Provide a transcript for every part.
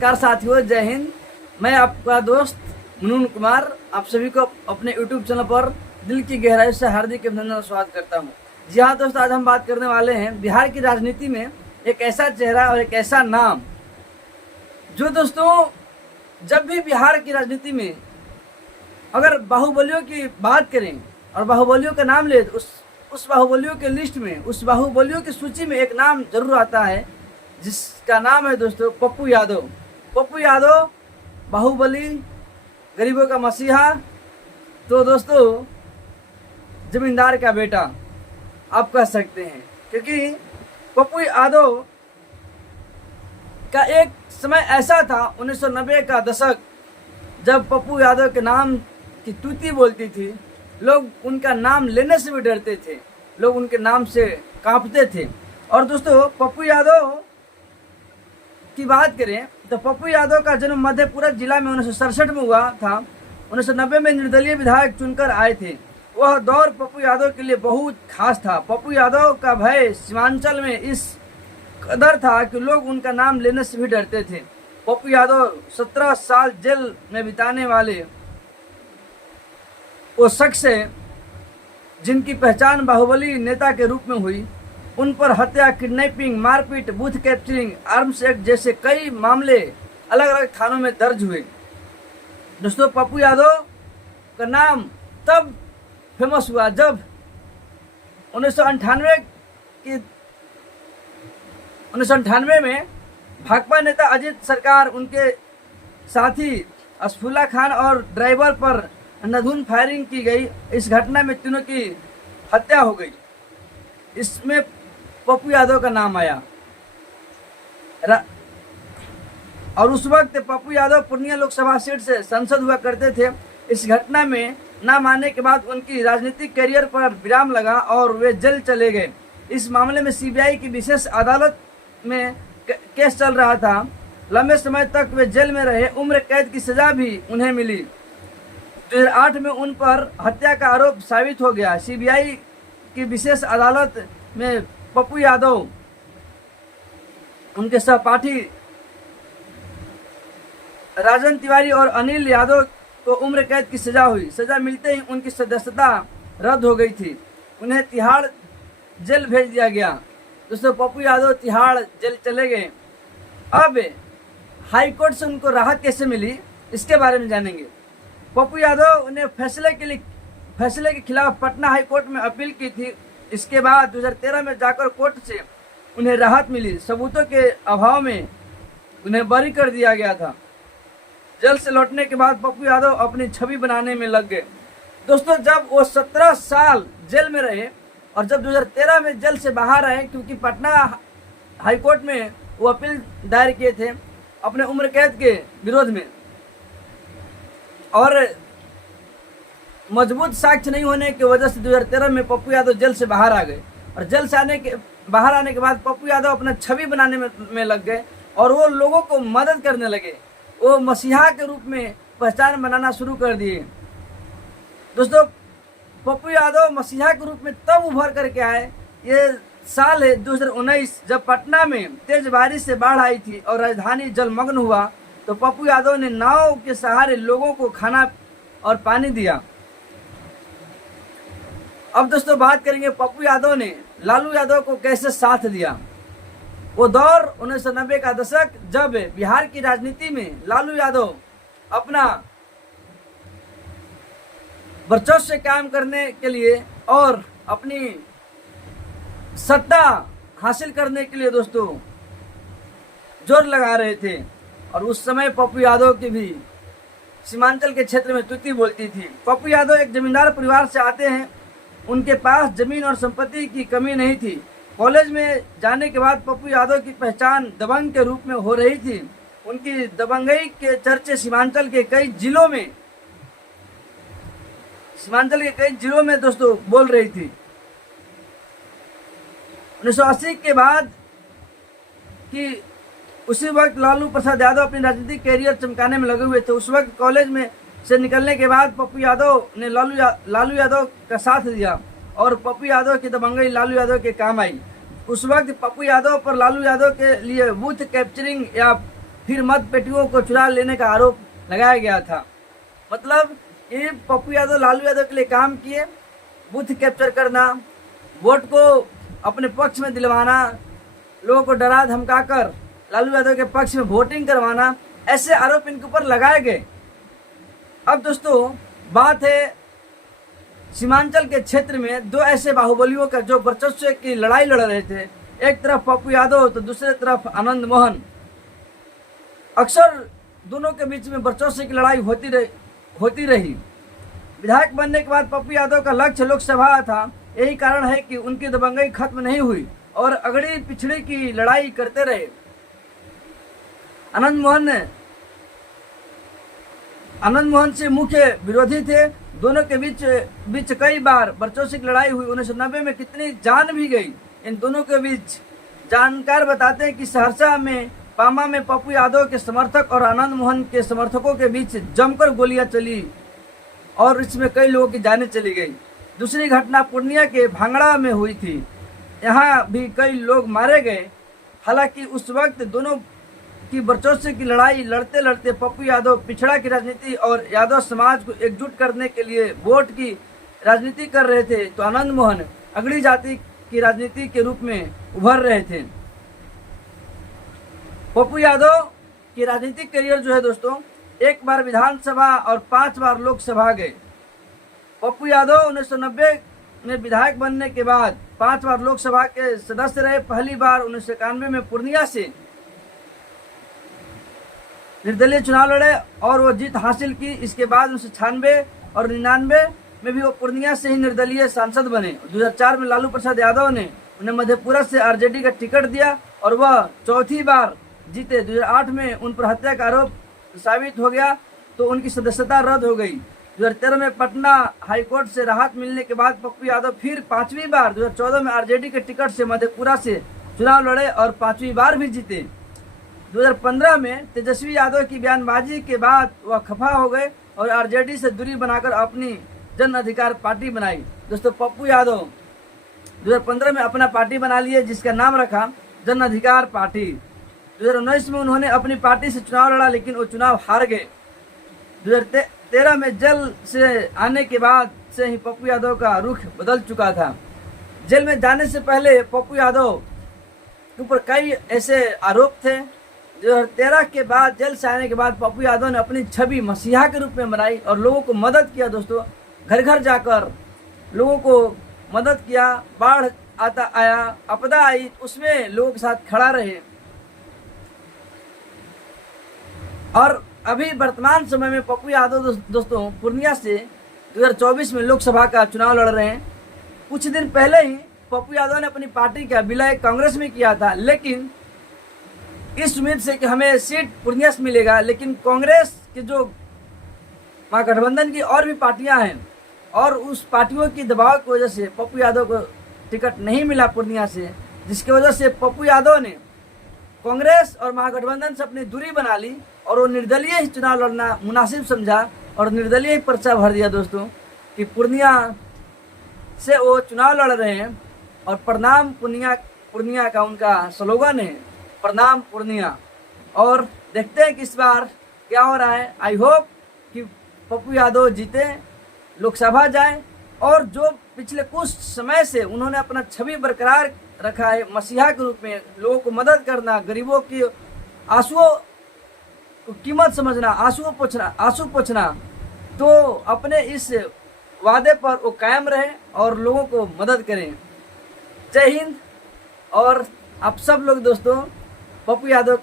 नमस्कार साथियों, जय हिंद। मैं आपका दोस्त मुनून कुमार आप सभी को अपने YouTube चैनल पर दिल की गहराई से हार्दिक अभिनंदन स्वागत करता हूं। जी हाँ दोस्तों, आज हम बात करने वाले हैं बिहार की राजनीति में एक ऐसा चेहरा और एक ऐसा नाम जो दोस्तों जब भी बिहार की राजनीति में अगर बाहुबलियों की बात करें और बाहुबलियों का नाम ले तो उस बाहुबलियों के लिस्ट में, उस बाहुबलियों की सूची में एक नाम जरूर आता है, जिसका नाम है दोस्तों पप्पू यादव। पप्पू यादव बाहुबली, गरीबों का मसीहा, तो दोस्तों जमींदार का बेटा आप कह सकते हैं, क्योंकि पप्पू यादव का एक समय ऐसा था 1990 का दशक, जब पप्पू यादव के नाम की तूती बोलती थी, लोग उनका नाम लेने से भी डरते थे, लोग उनके नाम से कांपते थे। और दोस्तों पप्पू यादव की बात करें तो पप्पू यादव का जन्म मधेपुरा जिला में 1967 में हुआ था। 1990 में निर्दलीय विधायक चुनकर आए थे। वह दौर पप्पू यादव के लिए बहुत खास था। पप्पू यादव का भय सीमांचल में इस कदर था कि लोग उनका नाम लेने से भी डरते थे। पप्पू यादव 17 साल जेल में बिताने वाले वो शख्स है जिनकी पहचान बाहुबली नेता के रूप में हुई। उन पर हत्या, किडनैपिंग, मारपीट, बूथ कैप्चरिंग, आर्म्स एक्ट जैसे कई मामले अलग अलग थानों में दर्ज हुए। दोस्तों पप्पू यादव का नाम तब फेमस हुआ जब 1998 में भाकपा नेता अजीत सरकार, उनके साथी असफुल्ला खान और ड्राइवर पर अंधाधुंध फायरिंग की गई। इस घटना में तीनों की हत्या हो गई। इसमें पप्पू यादव का नाम आया और उस वक्त पप्पू यादव पूर्णिया लोकसभा सीट से सांसद हुआ करते थे। इस घटना में नाम आने के बाद उनकी राजनीतिक करियर पर विराम लगा और वे जेल चले गए। इस मामले में सीबीआई की विशेष अदालत में केस चल रहा था। लंबे समय तक वे जेल में रहे। उम्र कैद की सजा भी उन्हें मिली। 2008 में उन पर हत्या का आरोप साबित हो गया। सीबीआई की विशेष अदालत में पप्पू यादव, उनके सहपाठी राजन तिवारी और अनिल यादव को उम्र कैद की सजा हुई। सजा मिलते ही उनकी सदस्यता रद्द हो गई थी। उन्हें तिहाड़ जेल भेज दिया गया। दोस्तों पप्पू यादव तिहाड़ जेल चले गए। अब हाईकोर्ट से उनको राहत कैसे मिली, इसके बारे में जानेंगे। पप्पू यादव ने फैसले के खिलाफ पटना हाईकोर्ट में अपील की थी। इसके बाद 2013 में जाकर कोर्ट से उन्हें राहत मिली। सबूतों के अभाव में उन्हें बरी कर दिया गया था। जेल से लौटने के बाद पप्पू यादव अपनी छवि बनाने में लग गए। दोस्तों जब वो 17 साल जेल में रहे और जब 2013 में जेल से बाहर आए, क्योंकि पटना हाईकोर्ट में वो अपील दायर किए थे अपने उम्र कैद के विरोध में, और मजबूत साक्ष्य नहीं होने की वजह से 2013 में पप्पू यादव जेल से बाहर आ गए। और जेल से बाहर आने के बाद पप्पू यादव अपना छवि बनाने में लग गए और वो लोगों को मदद करने लगे। वो मसीहा के रूप में पहचान बनाना शुरू कर दिए। दोस्तों पप्पू यादव मसीहा के रूप में तब उभर करके आए। ये साल है 2019, जब पटना में तेज बारिश से बाढ़ आई थी और राजधानी जलमग्न हुआ, तो पप्पू यादव ने नाव के सहारे लोगों को खाना और पानी दिया। अब दोस्तों बात करेंगे पप्पू यादव ने लालू यादव को कैसे साथ दिया। वो दौर 1990 का दशक, जब बिहार की राजनीति में लालू यादव अपना वर्चस्व से काम करने के लिए और अपनी सत्ता हासिल करने के लिए दोस्तों जोर लगा रहे थे। और उस समय पप्पू यादव की भी सीमांचल के क्षेत्र में तूती बोलती थी। पप्पू यादव एक जमींदार परिवार से आते हैं। उनके पास जमीन और संपत्ति की कमी नहीं थी। कॉलेज में जाने के बाद पप्पू यादव की पहचान दबंग के रूप में हो रही थी। उनकी दबंगई के चर्चे सीमांचल के कई जिलों में दोस्तों बोल रही थी। 1980 के बाद कि उसी वक्त लालू प्रसाद यादव अपनी राजनीतिक कैरियर चमकाने में लगे हुए थे। उस वक्त कॉलेज में से निकलने के बाद पप्पू यादव ने लालू यादव का साथ दिया और पप्पू यादव की दबंगई लालू यादव के काम आई। उस वक्त पप्पू यादव पर लालू यादव के लिए बूथ कैप्चरिंग या फिर मत पेटियों को चुरा लेने का आरोप लगाया गया था। मतलब ये पप्पू यादव लालू यादव के लिए काम किए, बूथ कैप्चर करना, वोट को अपने पक्ष में दिलवाना, लोगों को डरा धमका कर लालू यादव के पक्ष में वोटिंग करवाना, ऐसे आरोप इनके ऊपर लगाए गए। अब दोस्तों बात है सीमांचल के क्षेत्र में दो ऐसे बाहुबलियों का जो वर्चस्व की लड़ाई लड़ रहे थे, एक तरफ पप्पू यादव तो दूसरे तरफ आनंद मोहन। अक्सर दोनों के बीच में वर्चस्व की लड़ाई होती रही। विधायक बनने के बाद पप्पू यादव का लक्ष्य लोकसभा था, यही कारण है कि उनकी दबंगई खत्म नहीं हुई और अगड़ी पिछड़ी की लड़ाई करते रहे। आनंद मोहन से मुख्य विरोधी थे। दोनों के बीच कई बार वर्चस्व की लड़ाई हुई। 1990 में कितनी जान भी गई इन दोनों के बीच। जानकार बताते हैं कि सहरसा में पामा में पप्पू यादव के समर्थक और आनंद मोहन के समर्थकों के बीच जमकर गोलियां चली और इसमें कई लोगों की जानें चली गई। दूसरी घटना पूर्णिया के भांगड़ा में हुई थी, यहाँ भी कई लोग मारे गए। हालांकि उस वक्त दोनों की वर्चस्व की लड़ाई लड़ते लड़ते पप्पू यादव पिछड़ा की राजनीति और यादव समाज को एकजुट करने के लिए वोट की राजनीति कर रहे थे, तो आनंद मोहन अगड़ी जाति की राजनीति के रूप में उभर रहे थे। पप्पू यादव की राजनीतिक करियर जो है दोस्तों, 1 बार विधानसभा और 5 बार लोकसभा गए। पप्पू यादव 1990 में विधायक बनने के बाद 5 बार लोकसभा के सदस्य रहे। पहली बार 1991 में पूर्णिया से निर्दलीय चुनाव लड़े और वो जीत हासिल की। इसके बाद 1996 और 99 में भी वो पूर्णिया से ही निर्दलीय सांसद बने। 2004 में लालू प्रसाद यादव ने उन्हें मधेपुरा से आरजेडी का टिकट दिया और वह चौथी बार जीते। 2008 में उन पर हत्या का आरोप साबित हो गया तो उनकी सदस्यता रद्द हो गई। 2013 में पटना हाईकोर्ट से राहत मिलने के बाद पप्पू यादव फिर 5वीं बार 2014 में आरजेडी के टिकट से मधेपुरा से चुनाव लड़े और 5वीं बार भी जीते। 2015 में तेजस्वी यादव की बयानबाजी के बाद वह खफा हो गए और आरजेडी से दूरी बनाकर अपनी जन अधिकार पार्टी बनाई। दोस्तों पप्पू यादव 2015 में अपना पार्टी बना लिए जिसका नाम रखा जन अधिकार पार्टी। 2019 में उन्होंने अपनी पार्टी से चुनाव लड़ा लेकिन वो चुनाव हार गए। 2013 में जेल से आने के बाद से ही पप्पू यादव का रुख बदल चुका था। जेल में जाने से पहले पप्पू यादव के ऊपर कई ऐसे आरोप थे। 2013 के बाद जेल से आने के बाद पप्पू यादव ने अपनी छवि मसीहा के रूप में बनाई और लोगों को मदद किया। दोस्तों घर घर जाकर लोगों को मदद किया। बाढ़ आया, आपदा आई, उसमें लोगों के साथ खड़ा रहे। और अभी वर्तमान समय में पप्पू यादव दोस्तों पूर्णिया से 2024 में लोकसभा का चुनाव लड़ रहे हैं। कुछ दिन पहले ही पप्पू यादव ने अपनी पार्टी का विलय कांग्रेस में किया था, लेकिन इस उम्मीद से कि हमें सीट पूर्णिया से मिलेगा। लेकिन कांग्रेस के जो महागठबंधन की और भी पार्टियां हैं और उस पार्टियों की दबाव की वजह से पप्पू यादव को टिकट नहीं मिला पूर्णिया से, जिसकी वजह से पप्पू यादव ने कांग्रेस और महागठबंधन से अपनी दूरी बना ली और वो निर्दलीय ही चुनाव लड़ना मुनासिब समझा और निर्दलीय ही पर्चा भर दिया। दोस्तों कि पूर्णिया से वो चुनाव लड़ रहे हैं और प्रणाम पूर्णिया का उनका स्लोगन है, प्रणाम पूर्णिया। और देखते हैं कि इस बार क्या हो रहा है। आई होप कि पप्पू यादव जीते, लोकसभा जाए और जो पिछले कुछ समय से उन्होंने अपना छवि बरकरार रखा है मसीहा के रूप में, लोगों को मदद करना, गरीबों की आंसुओं को कीमत समझना, आंसू पोंछना, तो अपने इस वादे पर वो कायम रहे और लोगों को मदद करें। जय हिंद। और आप सब लोग दोस्तों पप्पू यादव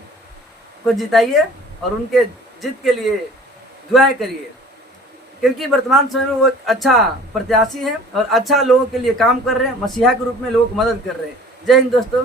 को जिताइए और उनके जीत के लिए दुआएं करिए, क्योंकि वर्तमान समय में वो एक अच्छा प्रत्याशी है और अच्छा लोगों के लिए काम कर रहे हैं, मसीहा के रूप में लोगों को मदद कर रहे हैं। जय हिंद दोस्तों।